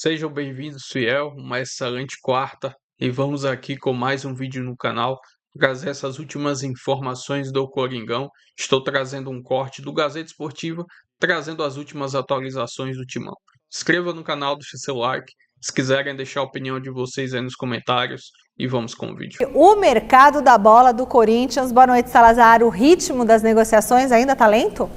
Sejam bem-vindos, fiel, uma excelente quarta e vamos aqui com mais um vídeo no canal trazer essas últimas informações do Coringão. Estou trazendo um corte do Gazeta Esportiva, trazendo as últimas atualizações do Timão. Se inscreva no canal, deixe seu like, se quiserem deixar a opinião de vocês aí nos comentários e vamos com o vídeo. O mercado da bola do Corinthians, boa noite Salazar, o ritmo das negociações ainda tá lento?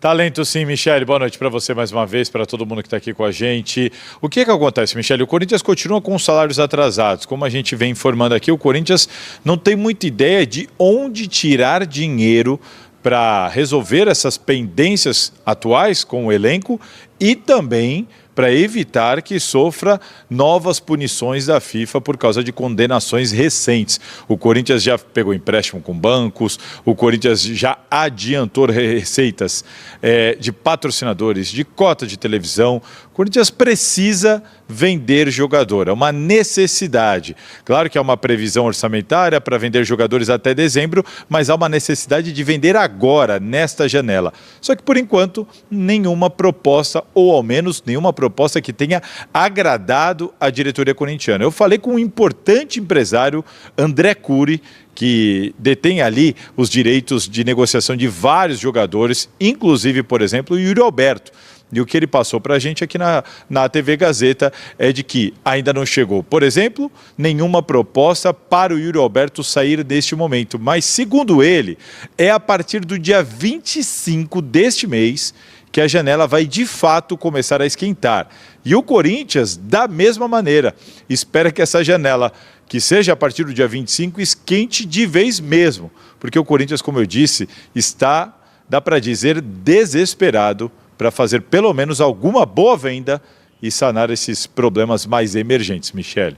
Talento sim, Michele. Boa noite para você mais uma vez, para todo mundo que está aqui com a gente. O que acontece, Michele? O Corinthians continua com os salários atrasados. Como a gente vem informando aqui, o Corinthians não tem muita ideia de onde tirar dinheiro para resolver essas pendências atuais com o elenco e também para evitar que sofra novas punições da FIFA por causa de condenações recentes. O Corinthians já pegou empréstimo com bancos, o Corinthians já adiantou receitas de patrocinadores, de cota de televisão. O Corinthians precisa vender jogador, é uma necessidade. Claro que há uma previsão orçamentária para vender jogadores até dezembro, mas há uma necessidade de vender agora, nesta janela. Só que, por enquanto, nenhuma proposta, ou ao menos nenhuma proposta que tenha agradado a diretoria corintiana. Eu falei com um importante empresário, André Cury, que detém ali os direitos de negociação de vários jogadores, inclusive, por exemplo, o Yuri Alberto. E o que ele passou para a gente aqui na TV Gazeta é de que ainda não chegou, por exemplo, nenhuma proposta para o Yuri Alberto sair neste momento. Mas, segundo ele, é a partir do dia 25 deste mês que a janela vai de fato começar a esquentar. E o Corinthians, da mesma maneira, espera que essa janela, que seja a partir do dia 25, esquente de vez mesmo. Porque o Corinthians, como eu disse, está, dá para dizer, desesperado para fazer pelo menos alguma boa venda e sanar esses problemas mais emergentes, Michele.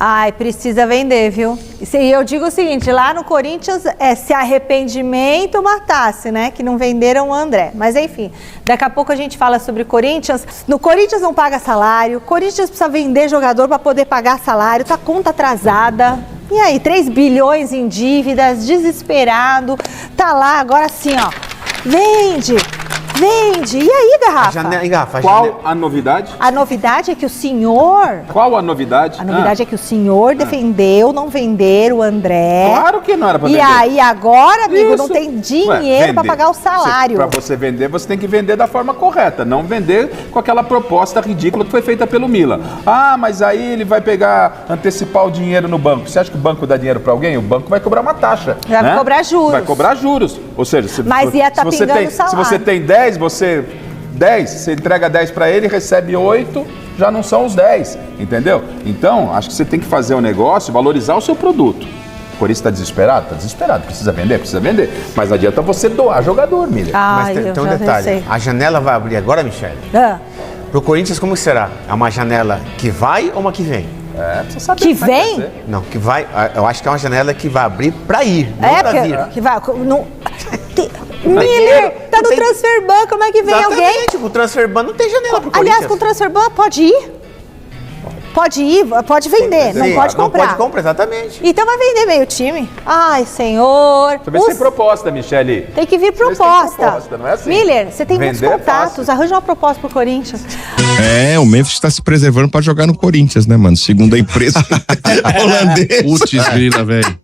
Ai, precisa vender, viu? E eu digo o seguinte, lá no Corinthians se arrependimento matasse, né? Que não venderam o André. Mas enfim, daqui a pouco a gente fala sobre Corinthians. No Corinthians não paga salário, Corinthians precisa vender jogador para poder pagar salário, tá conta atrasada. E aí, 3 bilhões em dívidas, desesperado, tá lá agora assim, ó, vende! E aí, Garrafa? Qual a novidade? A novidade é que o senhor... Qual a novidade? A novidade é que o senhor defendeu não vender o André. Claro que não era para vender. E aí agora, amigo, não tem dinheiro para pagar o salário. Para você vender, você tem que vender da forma correta, não vender com aquela proposta ridícula que foi feita pelo Milan. Ah, mas aí ele vai antecipar o dinheiro no banco. Você acha que o banco dá dinheiro para alguém? O banco vai cobrar uma taxa. Vai cobrar juros. Vai cobrar juros. Ou seja, mas ia estar pingando o salário. Se você tem 10, você entrega 10 para ele, recebe 8, já não são os 10, entendeu? Então, acho que você tem que fazer o negócio, valorizar o seu produto. O Corinthians está desesperado? Está desesperado. Precisa vender. Mas não adianta você doar jogador, Miriam. Mas tem um detalhe. A janela vai abrir agora, Michele? Pro Corinthians, como será? É uma janela que vai ou uma que vem? Precisa saber que vem? Não, que vai. Eu acho que é uma janela que vai abrir para ir, não para vir. Que vai. Não, Miller, tá no Transferban, como é que vem alguém? Exatamente, o Transferban não tem janela pro Corinthians. Aliás, com o Transferban pode ir. Pode vender, não pode comprar. Não pode comprar, exatamente. Então vai vender meio time. Ai, senhor. Deixa eu ver se tem proposta, Michele. Tem que vir proposta. Não é assim. Miller, você tem muitos contatos. Arranja uma proposta pro Corinthians. O Memphis está se preservando para jogar no Corinthians, né, mano? Segundo a empresa holandesa. Putz, grila, velho.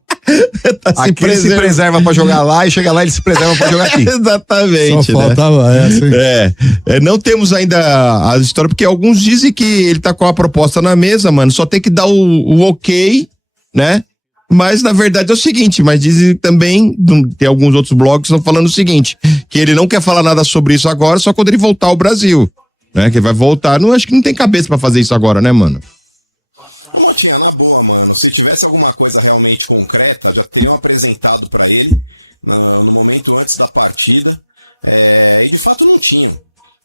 Aqui se preserva pra jogar lá e chega lá ele se preserva pra jogar aqui. Exatamente. Só faltava essa, hein? Não temos ainda as histórias, porque alguns dizem que ele tá com a proposta na mesa, mano, só tem que dar o ok, né? Mas na verdade é o seguinte, mas dizem também, tem alguns outros blogs que estão falando o seguinte, que ele não quer falar nada sobre isso agora, só quando ele voltar ao Brasil, né? Que ele vai voltar, acho que não tem cabeça pra fazer isso agora, né, mano? Ô Motinha, na boa, mano, se tivesse alguma coisa realmente concreta, já teriam apresentado pra ele no momento antes da partida, e de fato não tinham.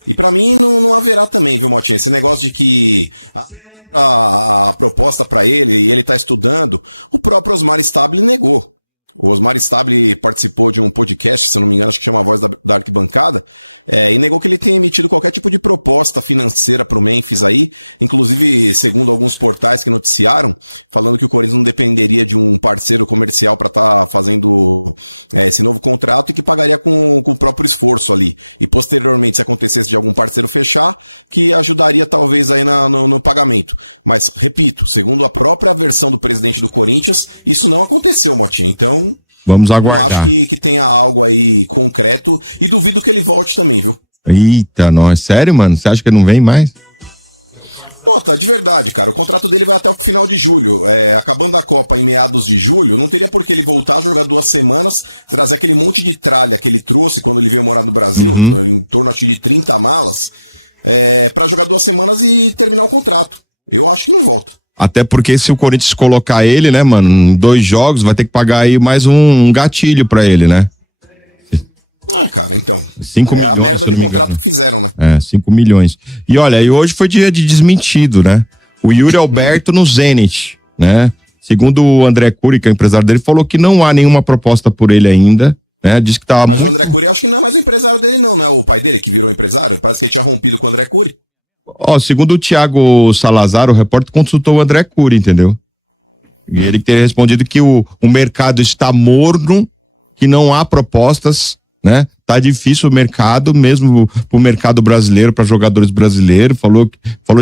E pra mim não haverá também, viu, Motinha? Esse negócio de que a proposta pra ele e ele tá estudando, o próprio Osmar Stabile negou. O Osmar Stabile participou de um podcast, se eu não me engano, acho que chama A Voz da Arquibancada, e negou que ele tenha emitido qualquer tipo de proposta financeira pro Memphis aí, inclusive, segundo alguns portais que noticiaram, falando que o Corinthians não dependeria de um parceiro comercial para estar fazendo esse novo contrato e que pagaria com o próprio esforço ali. E posteriormente, se acontecesse de algum parceiro fechar, que ajudaria talvez aí no pagamento. Mas, repito, segundo a própria versão do presidente do Corinthians, isso não aconteceu, Motinha. Então, vamos aguardar. não acho que tenha algo aí concreto e duvido que ele volte também, viu? Eita, nós, sério, mano? Você acha que não vem mais? Tá de verdade, cara. O contrato dele vai até o final de julho. Acabando a Copa em meados de julho, não teria por que ele voltar a jogar 2 semanas, trazer aquele monte de tralha que ele trouxe quando ele veio morar no Brasil, em torno acho, de 30 malas, pra jogar 2 semanas e terminar o contrato. Eu acho que não volta. Até porque se o Corinthians colocar ele, né, mano, em 2 jogos, vai ter que pagar aí mais um gatilho pra ele, né? Cara, então. 5 milhões, a merda de contrato que fizeram, né? 5 milhões. E olha, e hoje foi dia de desmentido, né? O Yuri Alberto no Zenit, né? Segundo o André Cury, que é o empresário dele, falou que não há nenhuma proposta por ele ainda, né? Diz que tava. Mas o André Cury, acho que não é mais o empresário dele, não é o pai dele que virou empresário? Parece que ele tinha rompido com o André Cury. Segundo o Thiago Salazar, o repórter consultou o André Cury, entendeu? E ele teria respondido que o mercado está morno, que não há propostas, né? Tá difícil o mercado, mesmo pro mercado brasileiro, para jogadores brasileiros. Falou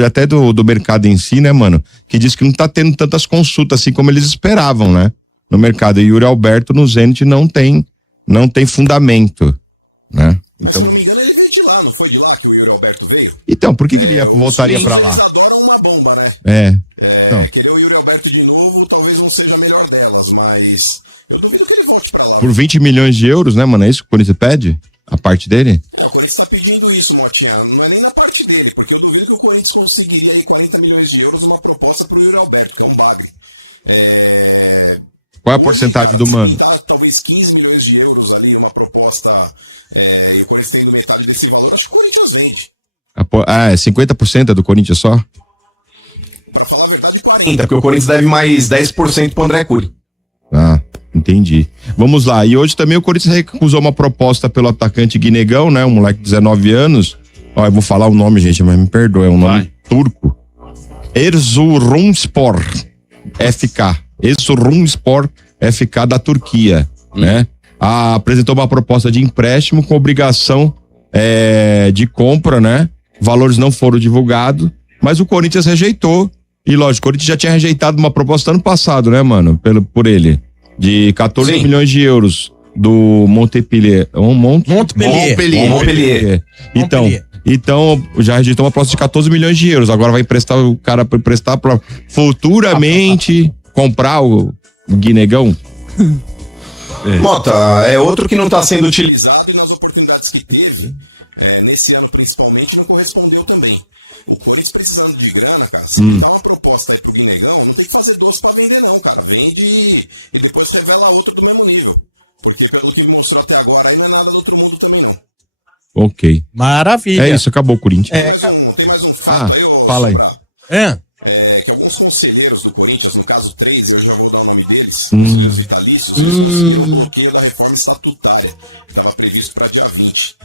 até do mercado em si, né, mano? Que disse que não tá tendo tantas consultas assim como eles esperavam, né? No mercado. E Yuri Alberto no Zenit não tem fundamento, né? Mas se eu não me engano, ele veio de lá, não foi de lá que o Yuri Alberto veio? Então, por que os russos, eles adoram uma bomba, né? Querer o Yuri Alberto de novo talvez não seja a melhor delas, mas eu duvido que ele volte pra lá. Por 20 milhões de euros, né, mano? É isso que o Corinthians pede? A parte dele? O Corinthians tá pedindo isso, Motinha. Não é nem na parte dele, porque eu duvido que o Corinthians conseguiria aí 40 milhões de euros uma proposta pro Yuri Alberto, que é um bagre. Qual é a hoje, cara, se pintar talvez 15 milhões de euros ali, uma proposta, e o Corinthians tendo metade desse valor, acho que o Corinthians vende. 50% é do Corinthians só? Pra falar a verdade, 40%, porque o Corinthians deve mais 10% pro André Cury. Entendi. Vamos lá. E hoje também o Corinthians recusou uma proposta pelo atacante Guinegão, né? Um moleque de 19 anos. Eu vou falar o nome, gente, mas me perdoe, é um nome turco. Erzurumspor FK. Erzurumspor FK da Turquia, né? Apresentou uma proposta de empréstimo com obrigação de compra, né? Valores não foram divulgados, mas o Corinthians rejeitou. E lógico, o Corinthians já tinha rejeitado uma proposta ano passado, né, mano? Por ele. De 14 milhões de euros do Montpellier. Montpellier. Então, já rejeitou uma proposta de 14 milhões de euros. Agora vai emprestar o cara para emprestar para futuramente comprar o Guinegão. Mota, é outro que não está sendo utilizado e nas oportunidades que teve, nesse ano principalmente, não correspondeu também. O Corinthians precisando de grana, cara, se pintar uma proposta aí pro Guinegão, não tem que fazer doce pra vender não, cara. Vende e depois revela outro do mesmo nível. Porque pelo que me mostrou até agora, aí não é nada do outro mundo também não. Ok. Maravilha. É isso, acabou o Corinthians. Tem mais um fato aí, ô Sombra. Que alguns conselheiros do Corinthians, no caso 3, eu já vou dar o nome deles, conselheiros vitalícios, eles conseguiram o bloqueio da reforma estatutária, que estava previsto para dia 20.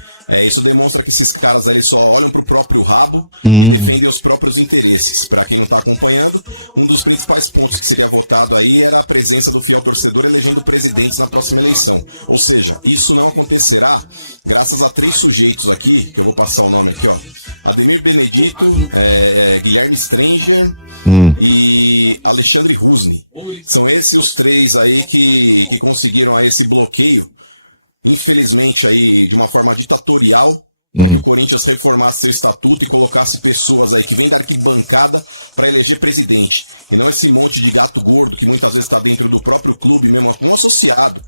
Isso demonstra que esses caras aí só olham pro próprio rabo e defendem os próprios interesses. Para quem não tá acompanhando, um dos principais pontos que seria votado aí era a presença do fiel torcedor elegendo presidentes na próxima eleição. Ou seja, isso não acontecerá graças a 3 sujeitos aqui, que eu vou passar o nome aqui, ó. Ademir Benedito, Guilherme Stranger e Alexandre Rusni. São esses os 3 aí que conseguiram aí esse bloqueio, infelizmente aí de uma forma ditatorial, para que o Corinthians reformasse seu estatuto e colocasse pessoas aí que vêm da arquibancada para eleger presidente. E não esse monte de gato gordo que muitas vezes está dentro do próprio clube mesmo, um associado,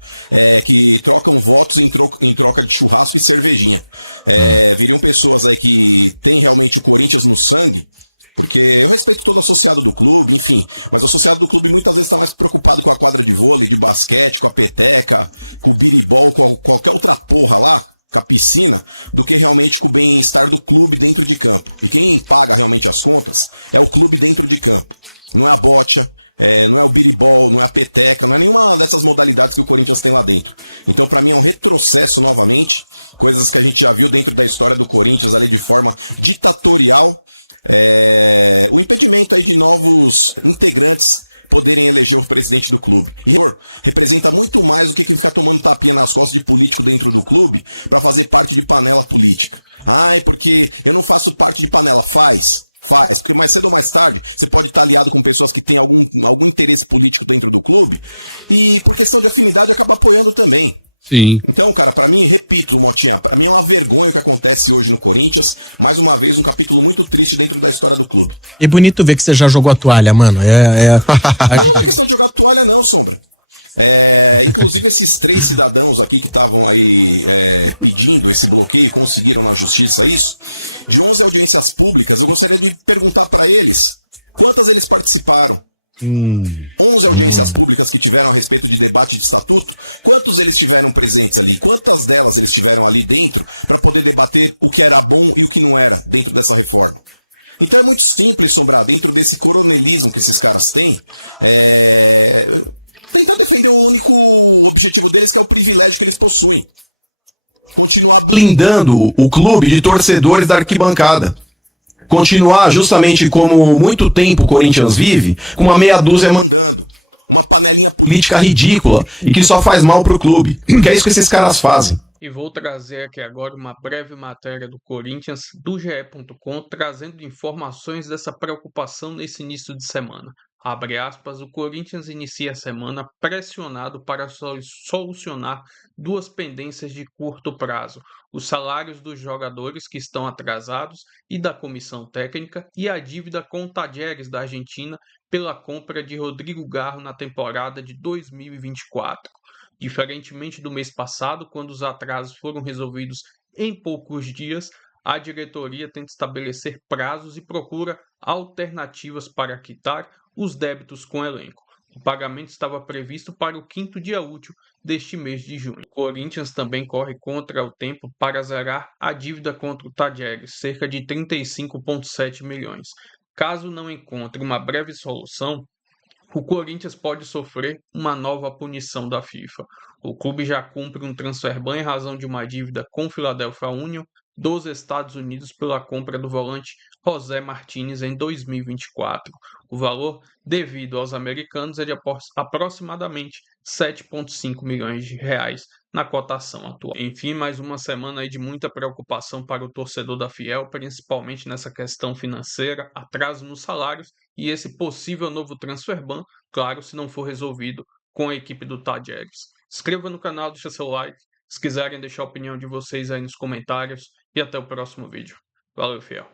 que trocam votos em troca de churrasco e cervejinha. Viriam pessoas aí que têm realmente o Corinthians no sangue, porque eu respeito todo associado do clube, enfim, mas o associado do clube muitas vezes está mais preocupado com a quadra de vôlei, de basquete, com a peteca, com o biribol, com qualquer outra porra lá, com a piscina, do que realmente com o bem-estar do clube dentro de campo. E quem paga realmente as contas é o clube dentro de campo. Não é a bocha, não é o biribol, não é a peteca, não é nenhuma dessas modalidades que o Corinthians tem lá dentro. Então, pra mim, é um retrocesso novamente, coisas que a gente já viu dentro da história do Corinthians ali de forma ditatorial, o impedimento aí de novos integrantes poderem eleger o presidente do clube. E representa muito mais do que ficar tomando tapinha nas costas de político dentro do clube pra fazer parte de panela política. Ai, porque eu não faço parte de panela. Faz, porque mais cedo ou mais tarde você pode estar aliado com pessoas que têm algum interesse político dentro do clube e por questão de afinidade acaba apoiando também. Sim. Então, cara, pra mim, repito, Motinha, pra mim é uma vergonha o que acontece hoje no Corinthians. Mais uma vez, um capítulo muito triste dentro da história do clube. É bonito ver que você já jogou a toalha, mano. Não é questão de jogar a toalha não, Sombra. Inclusive esses 3 cidadãos aqui que estavam aí pedindo esse bloqueio, conseguiram na justiça isso, de 11 audiências públicas, eu gostaria de perguntar pra eles quantas eles participaram. 11 audiências públicas que tiveram a respeito de debate de estatuto, quantos eles tiveram presentes ali? Quantas delas eles tiveram ali dentro para poder debater o que era bom e o que não era dentro dessa reforma? Então é muito simples, Sombrar, dentro desse coronelismo que esses caras têm, tentar defender o único objetivo deles, que é o privilégio que eles possuem. Continuar blindando o clube de torcedores da arquibancada. Continuar justamente como muito tempo o Corinthians vive, com uma meia dúzia mandando. Uma panelinha política ridícula e que só faz mal pro clube. Porque é isso que esses caras fazem. E vou trazer aqui agora uma breve matéria do Corinthians, do GE.com, trazendo informações dessa preocupação nesse início de semana. Abre aspas, o Corinthians inicia a semana pressionado para solucionar 2 pendências de curto prazo: os salários dos jogadores que estão atrasados e da comissão técnica e a dívida com o Talleres da Argentina pela compra de Rodrigo Garro na temporada de 2024. Diferentemente do mês passado, quando os atrasos foram resolvidos em poucos dias, a diretoria tenta estabelecer prazos e procura alternativas para quitar os débitos com o elenco. O pagamento estava previsto para o 5º dia útil deste mês de junho. O Corinthians também corre contra o tempo para zerar a dívida contra o Talleres, cerca de 35,7 milhões. Caso não encontre uma breve solução, o Corinthians pode sofrer uma nova punição da FIFA. O clube já cumpre um transfer ban em razão de uma dívida com o Philadelphia Union dos Estados Unidos pela compra do volante José Martínez em 2024. O valor devido aos americanos é de aproximadamente 7,5 milhões de reais na cotação atual. Enfim, mais uma semana aí de muita preocupação para o torcedor da Fiel, principalmente nessa questão financeira, atraso nos salários e esse possível novo transfer ban, claro, se não for resolvido com a equipe do Talleres. Inscreva no canal, deixa seu like, se quiserem deixar a opinião de vocês aí nos comentários e até o próximo vídeo. Valeu, Fiel!